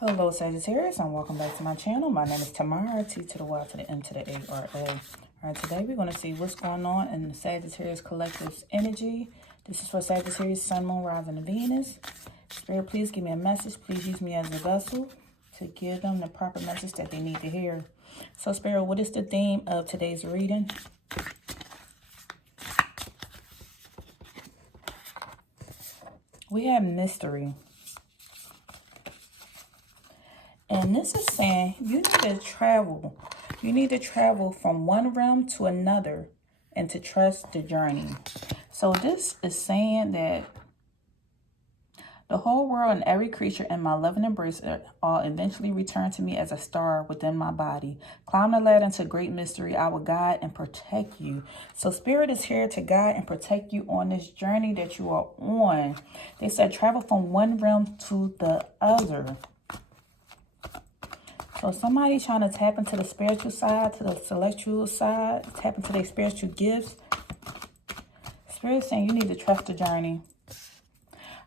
Hello Sagittarius and welcome back to my channel. My name is Tamara, T to the Y to the M to the A-R-A. Alright, today we're going to see what's going on in the Sagittarius Collective's energy. This is for Sagittarius, Sun, Moon, Rising, and Venus. Spirit, please give me a message. Please use me as a vessel to give them the proper message that they need to hear. So Spirit, what is the theme of today's reading? We have mystery. And this is saying you need to travel. You need to travel from one realm to another and to trust the journey. So this is saying that the whole world and every creature in my love and embrace all eventually return to me as a star within my body. Climb the ladder into great mystery. I will guide and protect you. So Spirit is here to guide and protect you on this journey that you are on. They said travel from one realm to the other. So somebody trying to tap into the spiritual side, to the celestial side, tap into their spiritual gifts. Spirit saying you need to trust the journey.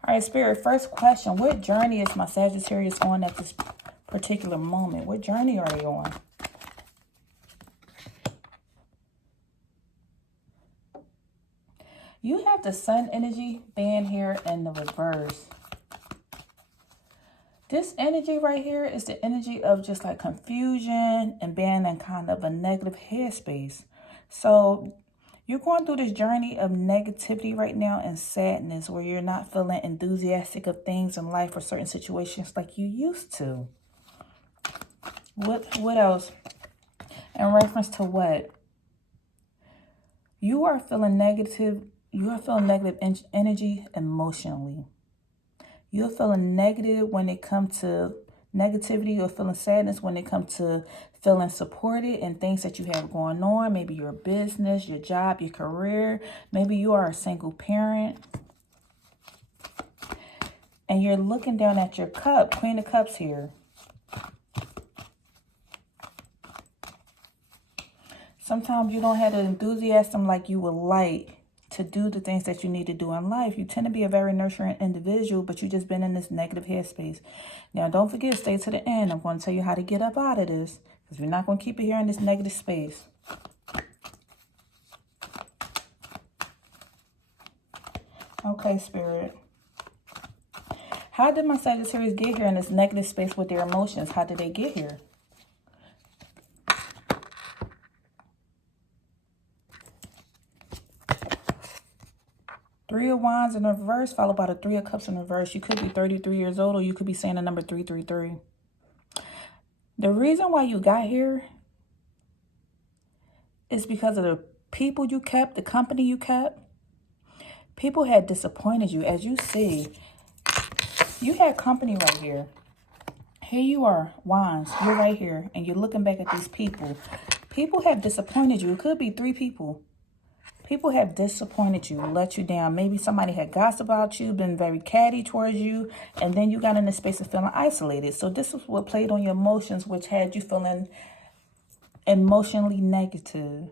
All right, Spirit, first question. What journey is my Sagittarius on at this particular moment? What journey are they on? You have the Sun energy band here in the reverse. This energy right here is the energy of just like confusion and being in kind of a negative headspace. So you're going through this journey of negativity right now and sadness where you're not feeling enthusiastic of things in life or certain situations like you used to. What else? In reference to what? You are feeling negative. You are feeling negative energy emotionally. You're feeling negative when it comes to negativity. You're feeling sadness when it comes to feeling supported and things that you have going on. Maybe your business, your job, your career. Maybe you are a single parent. And you're looking down at your cup, Queen of Cups here. Sometimes you don't have the enthusiasm like you would like to do the things that you need to do in life. You tend to be a very nurturing individual, but you've just been in this negative headspace. Now, don't forget, stay to the end. I'm going to tell you how to get up out of this, because we're not going to keep it here in this negative space. Okay, Spirit. How did my Sagittarius get here in this negative space with their emotions? How did they get here? Three of Wands in reverse, followed by the Three of Cups in reverse. You could be 33 years old, or you could be saying the number 333. The reason why you got here is because of the people you kept, the company you kept. People had disappointed you. As you see, you had company right here. Here you are, Wands. You're right here, and you're looking back at these people. People have disappointed you. It could be three people. People have disappointed you, let you down. Maybe somebody had gossiped about you, been very catty towards you, and then you got in the space of feeling isolated. So this is what played on your emotions, which had you feeling emotionally negative.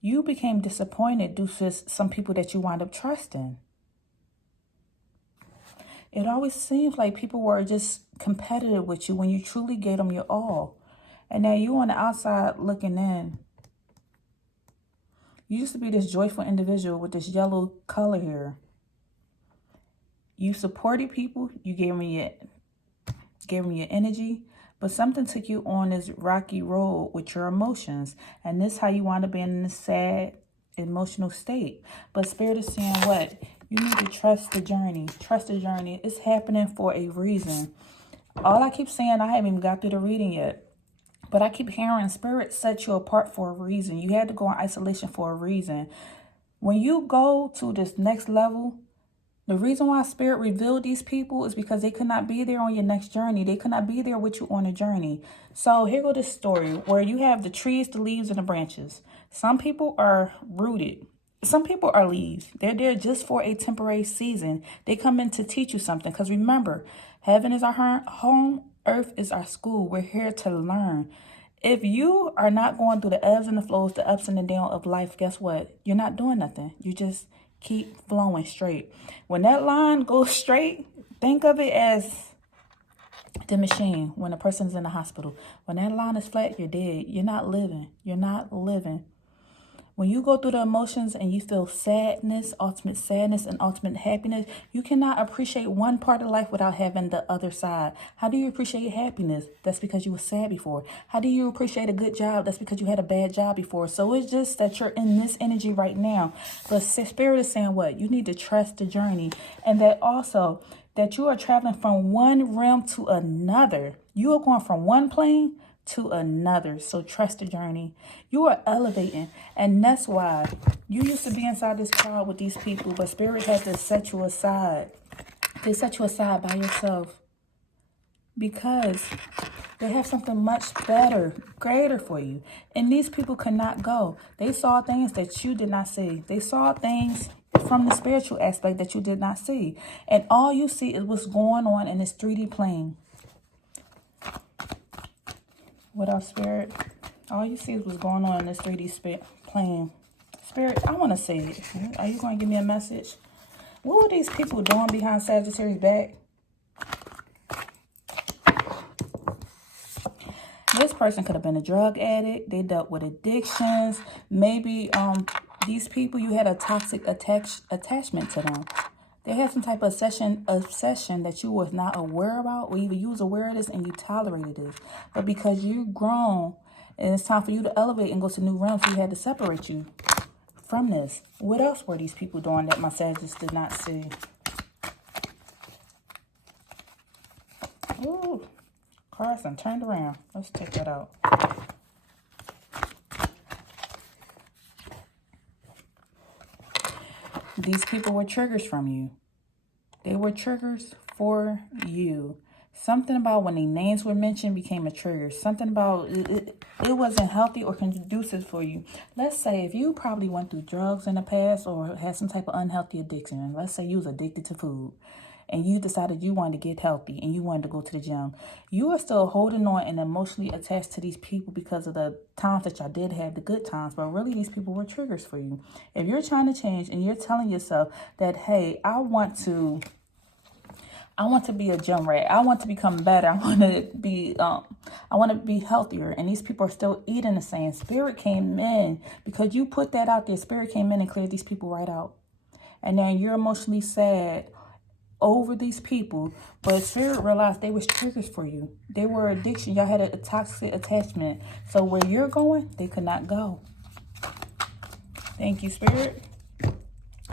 You became disappointed due to some people that you wound up trusting. It always seems like people were just competitive with you when you truly gave them your all. And now you on the outside looking in. You used to be this joyful individual with this yellow color here. You supported people. You gave them your energy. But something took you on this rocky road with your emotions. And this is how you wind up being in this sad, emotional state. But Spirit is saying what? You need to trust the journey. Trust the journey. It's happening for a reason. All I keep saying, I haven't even got through the reading yet. But I keep hearing Spirit set you apart for a reason. You had to go in isolation for a reason. When you go to this next level, the reason why Spirit revealed these people is because they could not be there on your next journey. They could not be there with you on a journey. So here go this story where you have the trees, the leaves, and the branches. Some people are rooted. Some people are leaves. They're there just for a temporary season. They come in to teach you something. Because remember, heaven is our home. Earth is our school. We're here to learn. If you are not going through the ebbs and the flows, the ups and the downs of life, guess what? You're not doing nothing. You just keep flowing straight. When that line goes straight, think of it as The machine, when a person's in the hospital, when that line is flat, you're dead. You're not living. You're not living. When you go through the emotions and you feel sadness and ultimate happiness, you cannot appreciate one part of life without having the other side. How do you appreciate happiness? That's because you were sad before. How do you appreciate a good job? That's because you had a bad job before. So it's just that you're in this energy right now. But Spirit is saying what? You need to trust the journey. And that also, that you are traveling from one realm to another. You are going from one plane to another. So trust the journey. You are elevating. And that's why you used to be inside this crowd with these people, but Spirit had to set you aside. They set you aside by yourself because they have something much better, greater for you. And these people could not go. They saw things that you did not see. They saw things from the spiritual aspect that you did not see. And all you see is what's going on in this 3D plane. What else, Spirit? All you see is what's going on in this 3D plane. Spirit, I want to say it. Are you going to give me a message? What were these people doing behind Sagittarius' back? This person could have been a drug addict. They dealt with addictions. Maybe these people, you had a toxic attachment to them. They had some type of obsession that you was not aware about, or either you was aware of this and you tolerated this. But because you've grown and it's time for you to elevate and go to new realms, we had to separate you from this. What else were these people doing that my Sagittarius did not see? Ooh, Carson turned around. Let's check that out. These people were triggers from you. They were triggers for you. Something about when their names were mentioned became a trigger. Something about it wasn't healthy or conducive for you. Let's say if you probably went through drugs in the past or had some type of unhealthy addiction. Let's say you was addicted to food and you decided you wanted to get healthy and you wanted to go to the gym. You are still holding on and emotionally attached to these people because of the times that y'all did have, the good times. But really, these people were triggers for you. If you're trying to change and you're telling yourself that, hey, I want to be a gym rat. I want to become better. I want to be healthier. And these people are still eating the same. Spirit came in because you put that out there. Spirit came in and cleared these people right out. And then you're emotionally sad over these people, but Spirit realized they was triggers for you. They were addiction. Y'all had a toxic attachment. So where you're going, they could not go. Thank you, Spirit.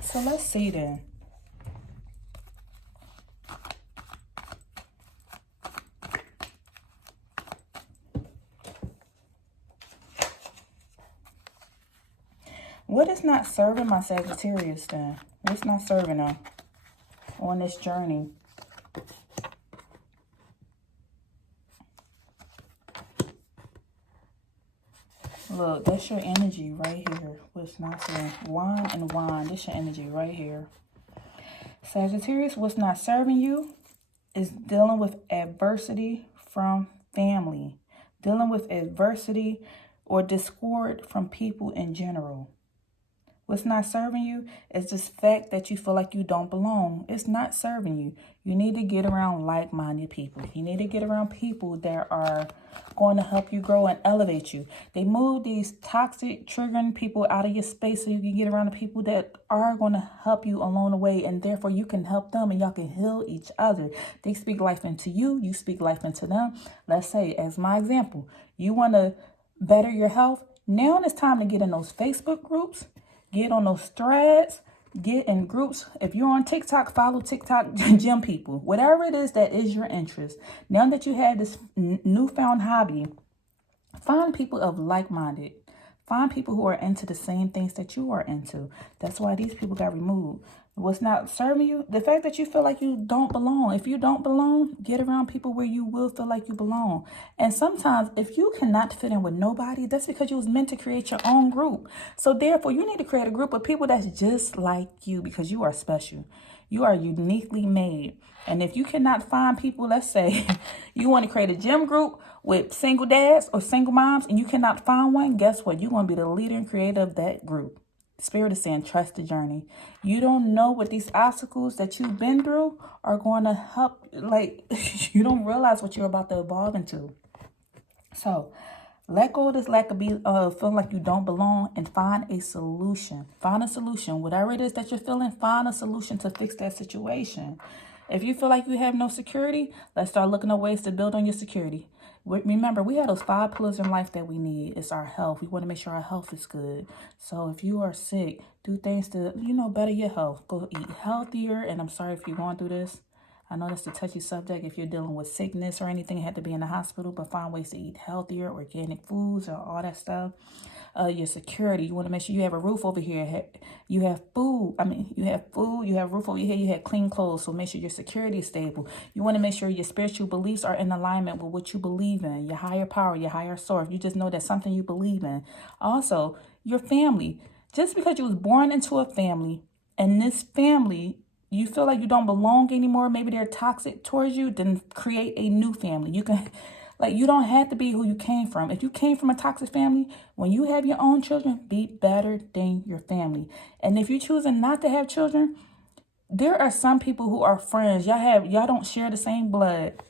So let's see then. What is not serving my Sagittarius then? What's not serving them on this journey? Look, that's your energy right here. What's not serving? Wand and wand. That's your energy right here. Sagittarius, what's not serving you is dealing with adversity from family. Dealing with adversity or discord from people in general. What's not serving you is this fact that you feel like you don't belong. It's not serving you. You need to get around like-minded people. You need to get around people that are going to help you grow and elevate you. They move these toxic, triggering people out of your space so you can get around the people that are going to help you along the way, and therefore you can help them and y'all can heal each other. They speak life into you. You speak life into them. Let's say, as my example, you want to better your health. Now it's time to get in those Facebook groups. Get on those threads, get in groups. If you're on TikTok, follow TikTok gym people. Whatever it is that is your interest. Now that you have this newfound hobby, find people of like-minded. Find people who are into the same things that you are into. That's why these people got removed. What's not serving you? The fact that you feel like you don't belong. If you don't belong, get around people where you will feel like you belong. And sometimes if you cannot fit in with nobody, that's because you was meant to create your own group. So therefore, you need to create a group of people that's just like you because you are special. You are uniquely made. And if you cannot find people, let's say you want to create a gym group with single dads or single moms and you cannot find one, guess what? You're going to be the leader and creator of that group. Spirit is saying, trust the journey. You don't know what these obstacles that you've been through are going to help. Like, you don't realize what you're about to evolve into. So let go of this lack of feeling like you don't belong and find a solution. Find a solution. Whatever it is that you're feeling, find a solution to fix that situation. If you feel like you have no security, let's start looking at ways to build on your security. Remember, we have those 5 pillars in life that we need. It's our health. We want to make sure our health is good. So if you are sick, do things to, better your health. Go eat healthier. And I'm sorry if you're going through this. I know that's a touchy subject. If you're dealing with sickness or anything, you have to be in the hospital, but find ways to eat healthier, organic foods, or all that stuff. Your security, you want to make sure you have a roof over here. You have food. You have food, you have a roof over your head, you have clean clothes. So make sure your security is stable. You want to make sure your spiritual beliefs are in alignment with what you believe in, your higher power, your higher source. You just know that's something you believe in. Also, your family. Just because you was born into a family and this family, you feel like you don't belong anymore, maybe they're toxic towards you, then create a new family. You don't have to be who you came from. If you came from a toxic family, when you have your own children, be better than your family. And if you're choosing not to have children, there are some people who are friends. Y'all don't share the same blood,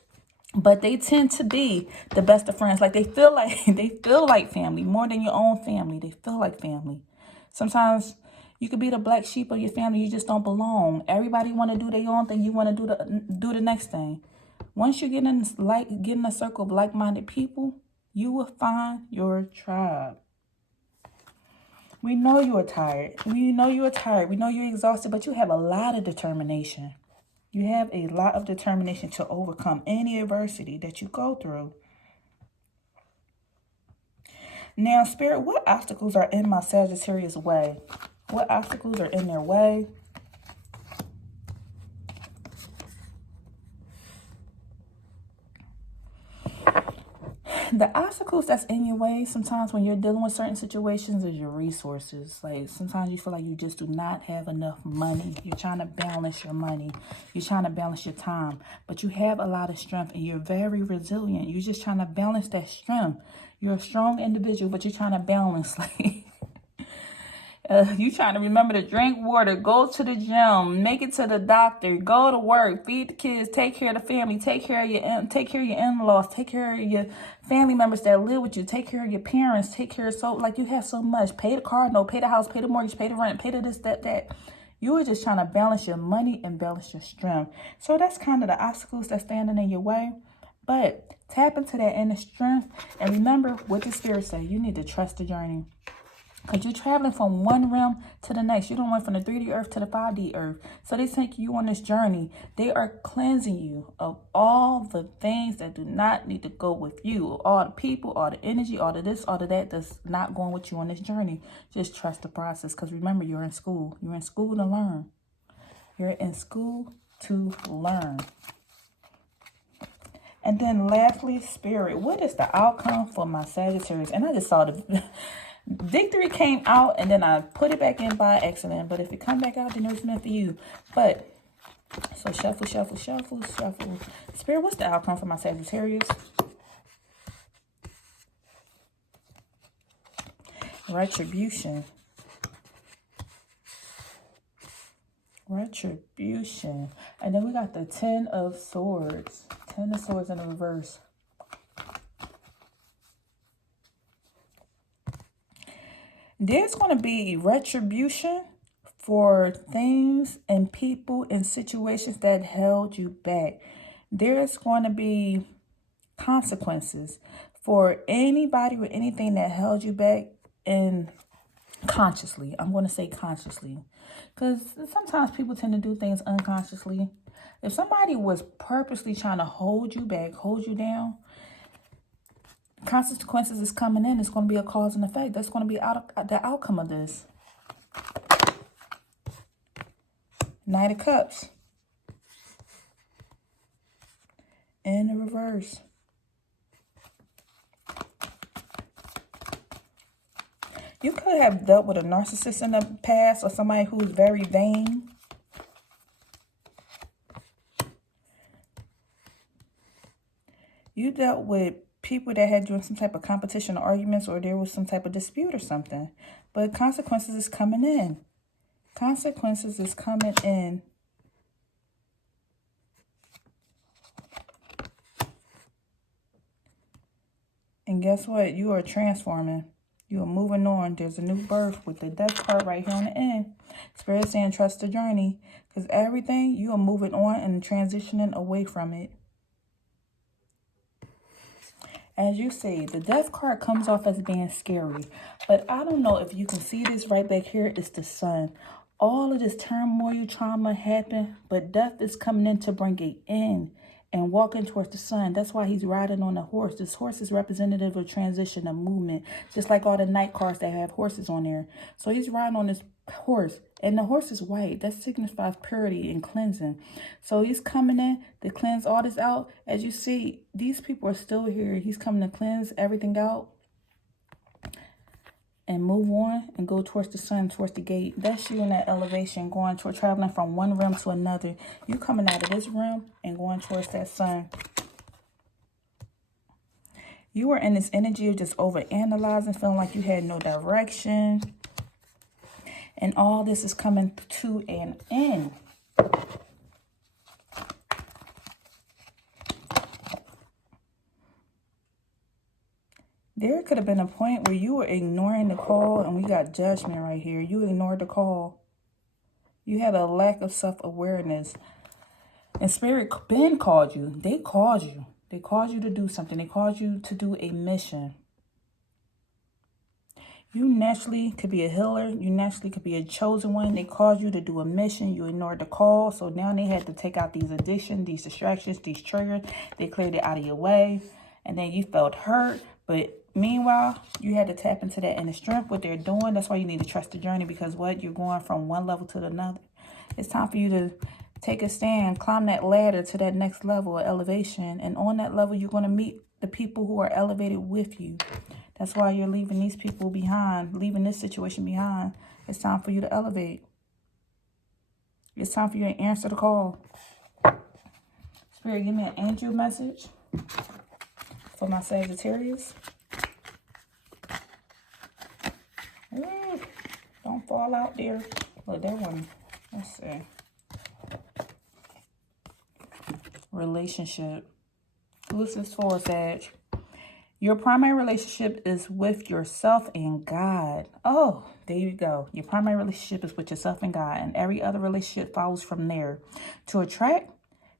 but they tend to be the best of friends. Like they feel like family more than your own family. They feel like family. Sometimes you could be the black sheep of your family. You just don't belong. Everybody want to do their own thing. You want to do the next thing. Once you get in a circle of like-minded people, you will find your tribe. We know you are tired. We know you are tired. We know you're exhausted, but you have a lot of determination. You have a lot of determination to overcome any adversity that you go through. Now, Spirit, what obstacles are in my Sagittarius way? What obstacles are in their way? The obstacles that's in your way sometimes when you're dealing with certain situations is your resources. Like sometimes you feel like you just do not have enough money. You're trying to balance your money. You're trying to balance your time. But you have a lot of strength and you're very resilient. You're just trying to balance that strength. You're a strong individual, but you're trying to balance you trying to remember to drink water, go to the gym, make it to the doctor, go to work, feed the kids, take care of the family, take care of your in-laws, take care of your family members that live with you, take care of your parents, take care of you have so much. Pay the car note, pay the house, pay the mortgage, pay the rent, pay the this, that. You are just trying to balance your money and balance your strength. So that's kind of the obstacles that's standing in your way. But tap into that inner strength and remember what the Spirit say. You need to trust the journey. Because you're traveling from one realm to the next. You don't went from the 3D earth to the 5D earth. So they take you on this journey. They are cleansing you of all the things that do not need to go with you. All the people, all the energy, all the this, all the that that's not going with you on this journey. Just trust the process. Because remember, you're in school. You're in school to learn. You're in school to learn. And then lastly, Spirit, what is the outcome for my Sagittarius? And I just saw the victory came out and then I put it back in by accident. But if it come back out, then it was meant for you. But, so shuffle, shuffle, shuffle, shuffle. Spirit, what's the outcome for my Sagittarius? Retribution. Retribution. And then we got the 10 of Swords. 10 of Swords in the reverse. There's going to be retribution for things and people and situations that held you back. There's going to be consequences for anybody or anything that held you back, and consciously. I'm going to say consciously. Because sometimes people tend to do things unconsciously. If somebody was purposely trying to hold you back, hold you down, consequences is coming in. It's going to be a cause and effect. That's going to be the outcome of this. Knight of Cups. In the reverse. You could have dealt with a narcissist in the past or somebody who's very vain. You dealt with people that had doing some type of competition or arguments, or there was some type of dispute or something. But consequences is coming in. Consequences is coming in. And guess what? You are transforming. You are moving on. There's a new birth with the death card right here on the end. Spirit saying trust the journey. Because everything, you are moving on and transitioning away from it. As you see, the death card comes off as being scary. But I don't know if you can see this right back here. It's the sun. All of this turmoil, trauma happened. But death is coming in to bring it in. And walking towards the sun. That's why he's riding on a horse. This horse is representative of transition, of movement. Just like all the night cards that have horses on there. So he's riding on this horse. And the horse is white. That signifies purity and cleansing. So he's coming in to cleanse all this out. As you see, these people are still here. He's coming to cleanse everything out. And move on and go towards the sun, towards the gate. That's you in that elevation, going toward traveling from one realm to another. You coming out of this realm and going towards that sun. You are in this energy of just overanalyzing, feeling like you had no direction. And all this is coming to an end. There could have been a point where you were ignoring the call, and we got judgment right here. You ignored the call. You had a lack of self-awareness. And Spirit Ben called you. They called you. They called you to do something. They called you to do a mission. You naturally could be a healer. You naturally could be a chosen one. They called you to do a mission. You ignored the call. So now they had to take out these addictions, these distractions, these triggers. They cleared it out of your way. And then you felt hurt. But meanwhile, you had to tap into that inner strength, what they're doing. That's why you need to trust the journey, because what? You're going from one level to another. It's time for you to take a stand, climb that ladder to that next level of elevation. And on that level, you're going to meet the people who are elevated with you. That's why you're leaving these people behind, leaving this situation behind. It's time for you to elevate. It's time for you to answer the call. Spirit, give me an angel message for my Sagittarius. Ooh, don't fall out there. Look, that one. Let's see. Relationship. Who's this for, Sag? Your primary relationship is with yourself and God. Oh, there you go. Your primary relationship is with yourself and God, and every other relationship follows from there. To attract,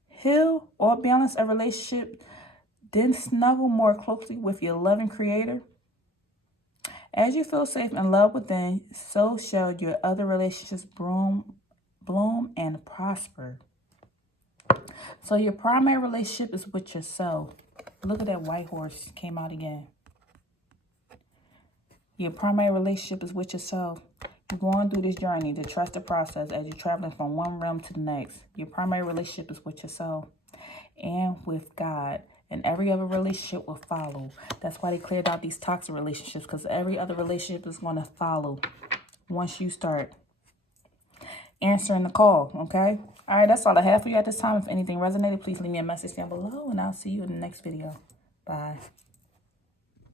heal, or balance a relationship, then snuggle more closely with your loving Creator. As you feel safe and loved within, so shall your other relationships bloom and prosper. So your primary relationship is with yourself. Look at that white horse came out again. Your primary relationship is with yourself. You're going through this journey to trust the process as you're traveling from one realm to the next. Your primary relationship is with yourself and with God. And every other relationship will follow. That's why they cleared out these toxic relationships, because every other relationship is going to follow once you start answering the call, okay? All right, that's all I have for you at this time. If anything resonated, please leave me a message down below, and I'll see you in the next video. Bye.